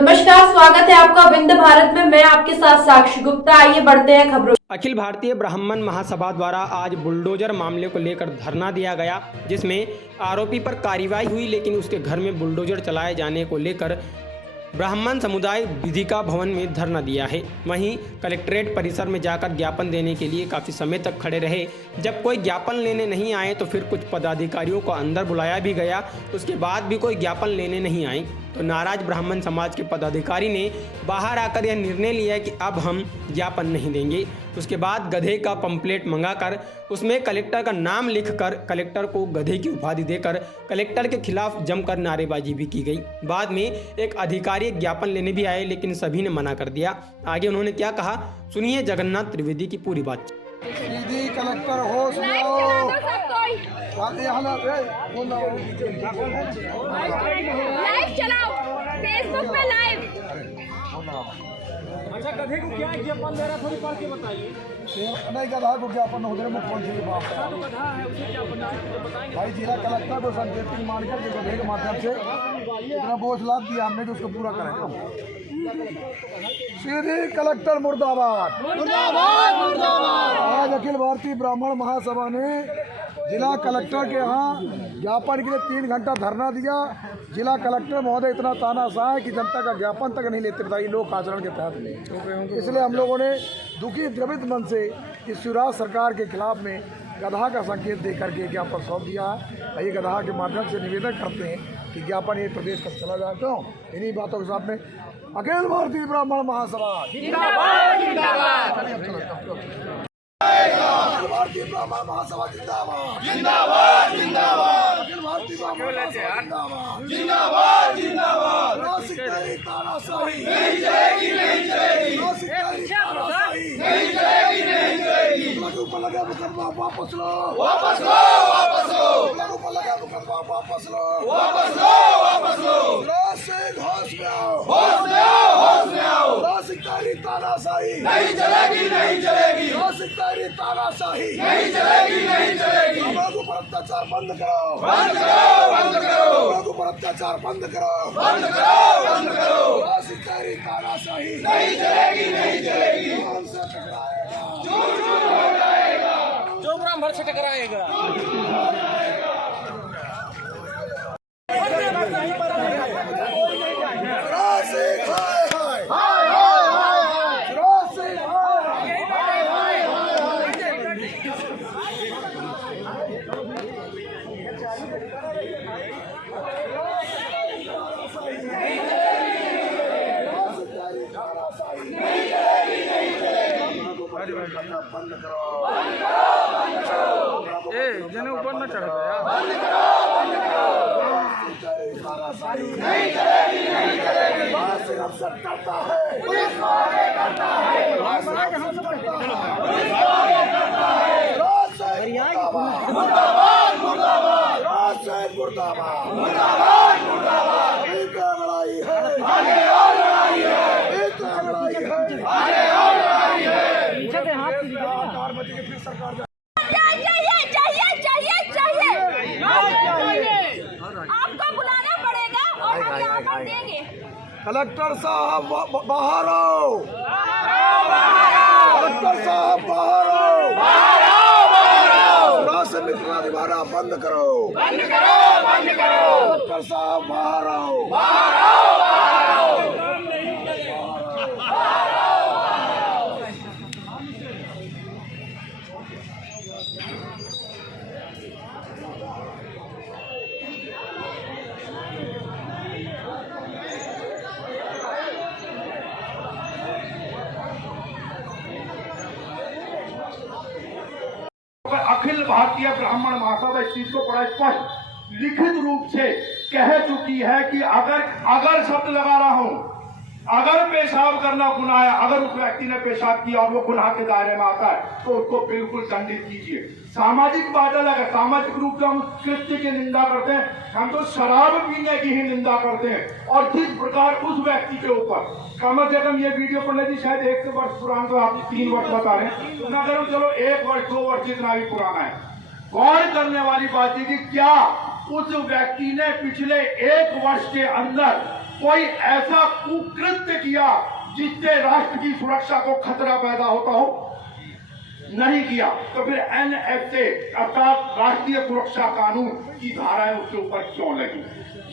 नमस्कार, स्वागत है आपका विंध्य भारत में। मैं आपके साथ साक्षी गुप्ता। आइए बढ़ते हैं खबरों। अखिल भारतीय ब्राह्मण महासभा द्वारा आज बुलडोजर मामले को लेकर धरना दिया गया, जिसमें आरोपी पर कार्रवाई हुई, लेकिन उसके घर में बुलडोजर चलाए जाने को लेकर ब्राह्मण समुदाय विधिका भवन में धरना दिया है। वहीं कलेक्ट्रेट परिसर में जाकर ज्ञापन देने के लिए काफ़ी समय तक खड़े रहे। जब कोई ज्ञापन लेने नहीं आए तो फिर कुछ पदाधिकारियों को अंदर बुलाया भी गया, उसके बाद भी कोई ज्ञापन लेने नहीं आए तो नाराज ब्राह्मण समाज के पदाधिकारी ने बाहर आकर यह निर्णय लिया कि अब हम ज्ञापन नहीं देंगे। उसके बाद गधे का पंपलेट मंगाकर उसमें कलेक्टर का नाम लिखकर कलेक्टर को गधे की उपाधि देकर कलेक्टर के खिलाफ जमकर नारेबाजी भी की गई। बाद में एक अधिकारी ज्ञापन लेने भी आए, लेकिन सभी ने मना कर दिया। आगे उन्होंने क्या कहा, सुनिए जगन्नाथ त्रिवेदी की पूरी बात। दीदी कलेक्टर हो लाइव चलाओ, फेसबुक पे लाइव। अच्छा, गधे को क्या ज्ञापन दे रहा, थोड़ी पढ़ के बताइए। नहीं, गधा को ज्ञापन हो मुख्यमंत्री के पास तो गधा है, उसे क्या बताइए। भाई जिला कलेक्टर को संकेतिक मान करके गधे के माध्यम से इतना बोझ लाद दिया हमने कि उसको पूरा करेंगे। सीधी कलेक्टर मुर्दाबाद मुर्दाबाद मुर्दाबाद। आज अखिल भारतीय ब्राह्मण महासभा ने जिला कलेक्टर के यहाँ ज्ञापन के लिए 3 घंटा धरना दिया। जिला कलेक्टर महोदय इतना तानाशाह है कि जनता का ज्ञापन तक नहीं लेते, बताइए, लोक आचरण के तहत नहीं। इसलिए हम लोगों ने दुखी द्रवित मन से इस शिवराज सरकार के खिलाफ में गधा का संकेत दे करके ज्ञापन सौंप दिया है। ये गधा के माध्यम से निवेदन करते हैं कि ज्ञापन ये प्रदेश का चला जाए। क्यों? इन्हीं बातों के साथ में अखिल भारतीय ब्राह्मण महासभा जिंदाबाद जिंदाबाद। भारतीय ब्राह्मण महासभा जिंदाबाद जिंदाबाद जिंदाबाद अखिल भारतीय ब्राह्मण महासभा जिंदाबाद जिंदाबाद जिंदाबाद। नासिकताई तानाशाही नहीं चलेगी, नहीं चलेगी, नासिकताई तानाशाही नहीं चलेगी, नहीं चलेगी। ऊपर लगा मुकदमा वापस लो, वापस लो, वापस लो, ऊपर लगा मुकदमा वापस लो, वापस लो, वापस लो। होश में आओ, होश में आओ, होश में आओ। नासिकताई तानाशाही नहीं चलेगी, नहीं चलेगी, नासिकताई तानाशाही नहीं चलेगी, नहीं चलेगी। हम लोगों पर अत्याचार बंद करो, बंद करो, बंद करो, हम लोगों पर अत्याचार बंद करो, बंद करो, बंद करो। नासिकताई तानाशाही नहीं चलेगी, नहीं चलेगी। हमसे टकराएगा, चूर चूर हो जाएगा, जो ब्राह्मण से टकराएगा। नासिक हाय हाय, नासिक हाय बंद करो, जने ऊपर न चढ़ गया। नहीं चलेगी, नहीं चलेगी। हमसे करता है, पुलिस वाले करता है, पुलिस वाले करता है। मुर्दाबाद मुर्दाबाद, मुर्दाबाद मुर्दाबाद मुर्दाबाद। एक लड़ाई है, आगे और लड़ाई है, एक लड़ाई है, आगे और लड़ाई है। सरकार बची के फिर सरकार चाहिए चाहिए चाहिए चाहिए। आपको बुलाना पड़ेगा और हम ज्ञापन देंगे। कलेक्टर साहब बाहर आओ, कलेक्टर साहब बाहर आओ, राशन मित्रा निवारा बंद करो, बंद करो, बंद करो। कलेक्टर साहब बाहर आओ, बाहर आओ, बाहर आओ। अखिल भारतीय ब्राह्मण महासभा इस चीज को बड़ा स्पष्ट लिखित रूप से कह चुकी है कि अगर शब्द लगा रहा हूं, अगर पेशाब करना गुनाह है, अगर उस व्यक्ति ने पेशाब किया और वो गुनाह के दायरे में आता है तो उसको बिल्कुल दंडित कीजिए। सामाजिक बात अलग है, सामाजिक रूप से हम कृत्य की निंदा करते हैं, हम तो शराब पीने की ही निंदा करते हैं। और जिस प्रकार उस व्यक्ति के ऊपर कम से कम ये वीडियो पंडित जी शायद 1 वर्ष पुराना, तो आप 3 वर्ष बता रहे हैं, ना करो चलो 1 वर्ष 2 वर्ष जितना भी पुराना है। गौर करने वाली बात है कि क्या उस व्यक्ति ने पिछले 1 वर्ष के अंदर कोई ऐसा कुकृत्य किया जिससे राष्ट्र की सुरक्षा को खतरा पैदा होता हो? नहीं किया। तो फिर NSA अर्थात राष्ट्रीय सुरक्षा कानून की धाराएं उसके ऊपर क्यों लगी?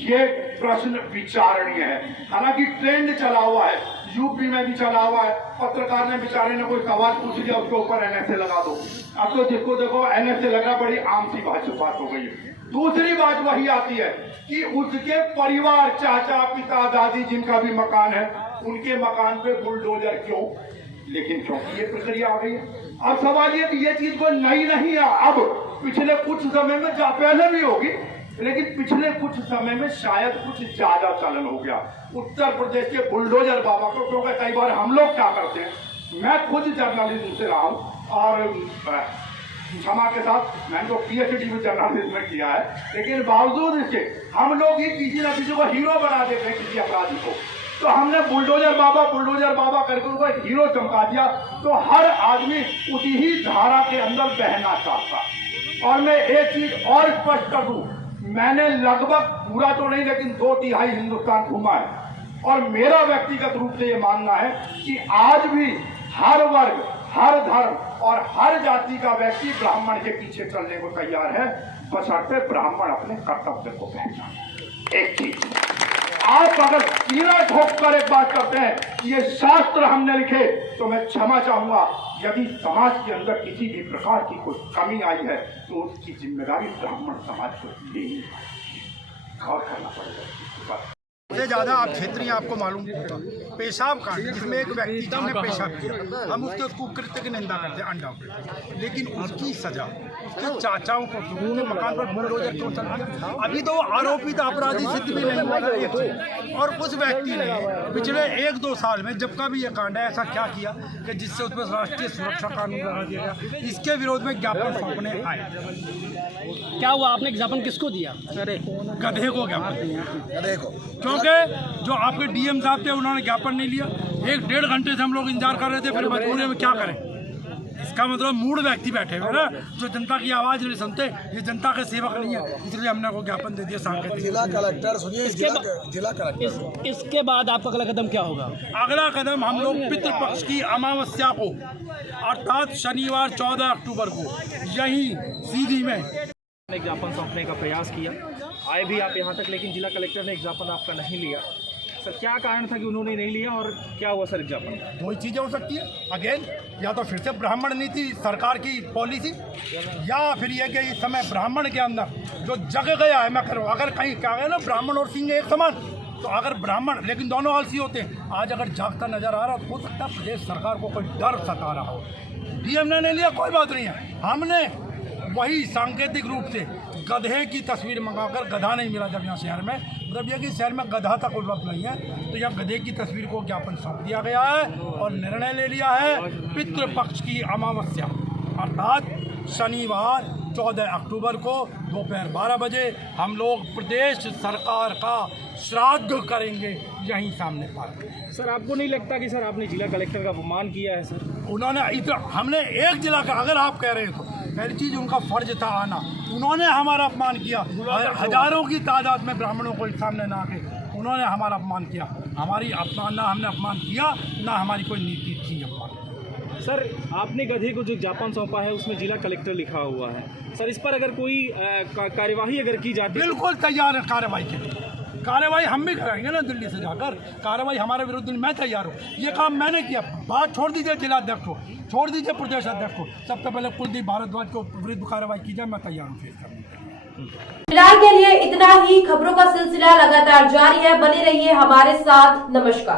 ये प्रश्न विचारणीय है। हालांकि ट्रेंड चला हुआ है, यूपी में भी चला हुआ है। पत्रकार ने बेचारे ने कोई सवाल पूछ लिया, उसके ऊपर NSA लगा दो। अब तो जिसको देखो NSA लगा, बड़ी आम सी बात हो गई है। दूसरी बात वही आती है कि उसके परिवार, चाचा, पिता, दादी, जिनका भी मकान है, उनके मकान पे बुलडोजर क्यों? लेकिन क्योंकि ये प्रक्रिया आ गई है। अब सवाल ये कि ये चीज कोई नई नहीं है। अब पिछले कुछ समय में, पहले भी होगी, लेकिन पिछले कुछ समय में शायद कुछ ज्यादा चलन हो गया। उत्तर प्रदेश के बुलडोजर बाबा को, क्योंकि कई बार हम लोग क्या करते हैं, मैं खुद जर्नलिज्म से रहा हूँ और क्षमा के साथ मैंने तो PhD में जर्नलिज्म में किया है, लेकिन बावजूद इसके हम लोग ही किसी न किसी को हीरो बना देते हैं, किसी अपराधी को। तो हमने बुलडोजर बाबा करके उनको हीरो चमका दिया। तो हर आदमी उसी ही धारा के अंदर बहना चाहता। और मैं एक चीज और स्पष्ट कर दूं, मैंने लगभग पूरा तो नहीं लेकिन 2/3 हिंदुस्तान घूमा है और मेरा व्यक्तिगत रूप से ये मानना है कि आज भी हर वर्ग, हर धर्म और हर जाति का व्यक्ति ब्राह्मण के पीछे चलने को तैयार है, बशर्ते ब्राह्मण अपने कर्तव्य को पहचाने। एक चीज, आप अगर सीना ठोक कर एक बात करते हैं कि ये शास्त्र हमने लिखे, तो मैं क्षमा चाहूंगा। यदि समाज के अंदर किसी भी प्रकार की कोई कमी आई है तो उसकी जिम्मेदारी ब्राह्मण समाज को लेनी है। गौर करना पड़ेगा। सबसे ज़्यादा आप क्षेत्रीय आपको मालूम पेशाब कांड, जिसमें एक व्यक्ति जिसने पेशाब किया, हम उसके कुकृत्य की निंदा करते हैं अनडाउटेड, लेकिन उसकी सजा उसके चाचाओं को उनके मकान पर बुलडोजर क्यों चल गया? अभी तो आरोपित अपराधी सिद्ध भी नहीं हुआ था। और उस व्यक्ति ने पिछले 1-2 साल में जब का भी ये कांड है, ऐसा क्या किया कि जिससे उसमें राष्ट्रीय सुरक्षा कानून लगा दिया गया? इसके विरोध में ज्ञापन सौंपने आए। क्या हुआ? आपने ज्ञापन किसको दिया? अरे गधे को ज्ञापन, गधे को, क्योंकि जो आपके DM साहब थे उन्होंने ज्ञापन नहीं लिया। 1-1.5 घंटे से हम लोग इंतजार कर रहे थे, फिर मजबूरी में क्या करें? इसका मतलब मूड व्यक्ति बैठे हुए ना, जो जनता की आवाज नहीं सुनते, ये जनता के सेवक नहीं है, इसलिए हमने को ज्ञापन दे दिया सांकेतिक। जिला कलेक्टर सुनिए, जिला कलेक्टर, इसके बाद आपका अगला कदम क्या होगा? अगला कदम हम लोग पितृपक्ष की अमावस्या को, अर्थात शनिवार 14 अक्टूबर को, यही सीधी में ज्ञापन सौंपने का प्रयास किया, आए भी आप यहाँ तक, लेकिन जिला कलेक्टर ने ज्ञापन आपका नहीं लिया। सर क्या कारण था कि उन्होंने नहीं लिया और क्या हुआ सर ज्ञापन? 2 ही चीज़ें हो सकती है। अगेन, या तो फिर से ब्राह्मण नीति सरकार की पॉलिसी, या फिर यह कि इस समय ब्राह्मण के अंदर जो जग गया है, मैं करूँ अगर कहीं क्या गया ना, ब्राह्मण और सिंह एक समान, तो अगर ब्राह्मण, लेकिन दोनों आलसी होते हैं, आज अगर जागता नजर आ रहा तो हो सकता है प्रदेश सरकार को कोई डर सता रहा हो। DM ने नहीं लिया, कोई बात नहीं है, हमने वही सांकेतिक रूप से गधे की तस्वीर मंगाकर, गधा नहीं मिला जब यहाँ शहर में, मतलब यह कि शहर में गधा तक उपलब्ध नहीं है, तो यहाँ गधे की तस्वीर को ज्ञापन सौंप दिया गया है और निर्णय ले लिया है पितृपक्ष की अमावस्या अर्थात शनिवार 14 अक्टूबर को दोपहर 12 बजे हम लोग प्रदेश सरकार का श्राद्ध करेंगे यहीं सामने पार्क। सर आपको नहीं लगता कि सर आपने जिला कलेक्टर का अपमान किया है? सर उन्होंने हमने एक जिला का, अगर आप कह रहे हैं तो पहली चीज़ उनका फर्ज था आना, उन्होंने हमारा अपमान किया। हजारों की तादाद में ब्राह्मणों को सामने ना आके उन्होंने हमारा अपमान किया। हमारी अपमान, ना हमने अपमान किया, ना हमारी कोई नीति थी अपमान। सर आपने गधे को जो ज्ञापन सौंपा है उसमें जिला कलेक्टर लिखा हुआ है, सर इस पर अगर कोई कार्यवाही अगर की जाती है? बिल्कुल तैयार है कार्रवाई के लिए। कार्रवाई हम भी कराएंगे ना दिल्ली से जाकर, कार्रवाई हमारे विरुद्ध मैं तैयार हूँ। ये काम मैंने किया, बात छोड़ दीजिए जिलाध्यक्ष को, छोड़ दीजिए प्रदेश अध्यक्ष को, सबसे पहले कुलदीप भारद्वाज को विरुद्ध कार्रवाई की जाए, मैं तैयार हूँ फेस करने के। फिलहाल के लिए इतना ही। खबरों का सिलसिला लगातार जारी है, बने रहिए हमारे साथ। नमस्कार।